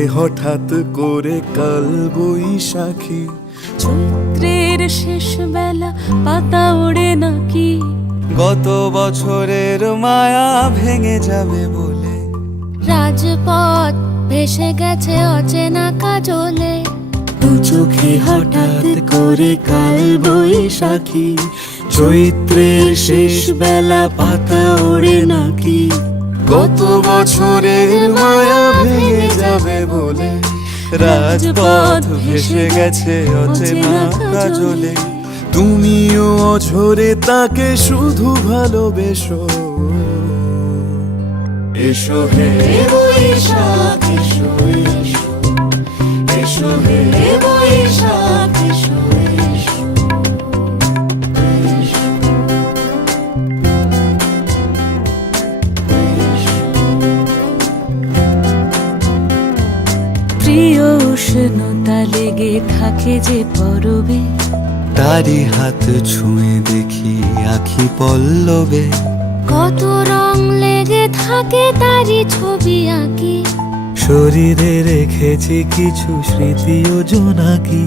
চোখে হঠাৎ করে কাল বৈশাখী। চৈত্রের শেষ বেলা পাতা ওড়ে নাকি, গত বছরের মায়া ভেঙে যাবে বলে। রাজপথ ভেসে গেছে অচেনা কাজলে। দু চোখে হঠাৎ করে কাল বৈশাখী। চৈত্রের শেষ বেলা পাতা ওড়ে নাকি, গত বছরের মায়া ভেঙে যাবে বলে। রাজপথ ভেসে গেছে অচেনা কাজলে। তুমিও অঝরে তাকে শুধু ভালোবেসো। এসো হে বৈশাখ এসো এসো, এসো হে বৈশাখ এসো এসো, এসো। প্রিয় উষ্ণতা লেগে থাকে যে পরবে, তারি হাত ছুঁয়ে দেখি আখি পল্লবে। কত রং লেগে থাকে তারই ছবি আঁকি। শরীরে রেখেছি কিছু স্মৃতি ও জোনাকি।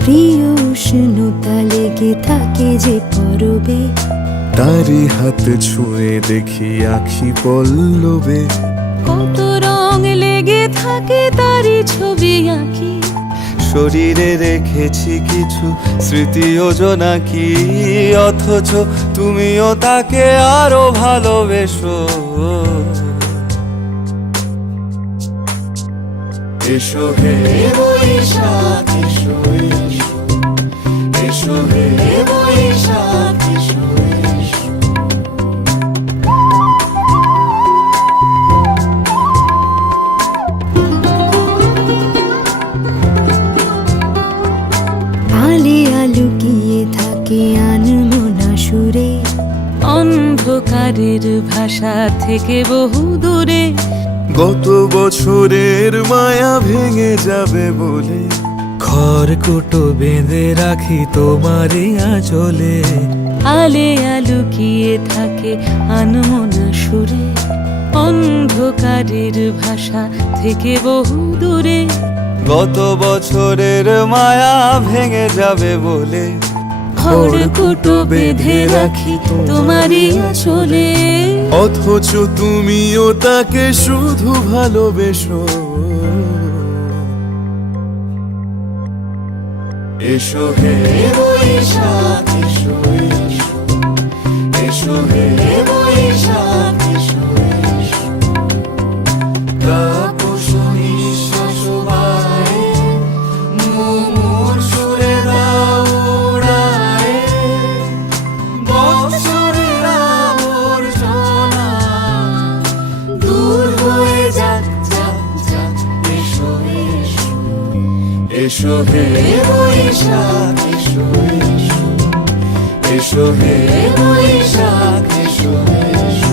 প্রিয় উষ্ণতা লেগে থাকে যে পরবে, তারি হাত ছুঁয়ে দেখি আখি পল্লবে। কত রং লেগে থাকে তারই ছবি আঁকি। শরীরে রেখেছি কিছু স্মৃতি ও জোনাকি। অথচ তুমিও তাকে আরো ভালোবেসো। এসো হে বৈশাখ এসো এসো, এসো হে বৈশাখ এসো এসো। আলে আলুকিয়ে থাকে আনমনা সুরে, অন্ধকারের ভাষা থেকে বহু দূরে। গত বছরের মায়া ভেঙে যাবে বলে। খড়কুটো বেঁধে রাখি তোমারই আঁচলে। আলে আলুকিয়ে থাকে আনমনা সুরে, অন্ধকারের ভাষা থেকে বহু দূরে। গত বছরের মায়া ভেঙে যাবে বলে। খড়কুটো বেঁধে রাখি তোমারই আঁচলে। অথচ তুমিও তাকে শুধু ভালোবেসো। এসো হে বৈশাখ এসো এসো, এসো হে বৈশাখ এসো এসো। তাপস নিঃশ্বাস বায়ে, মুমুর সুরে দাও উড়ায়ে। বৎসরের আবর্জনা দূর হয়ে যাক যাক যাক। এসো এসো, এসো হে বৈশাখ এসো এসো, এসো হে বৈশাখ এসো এসো।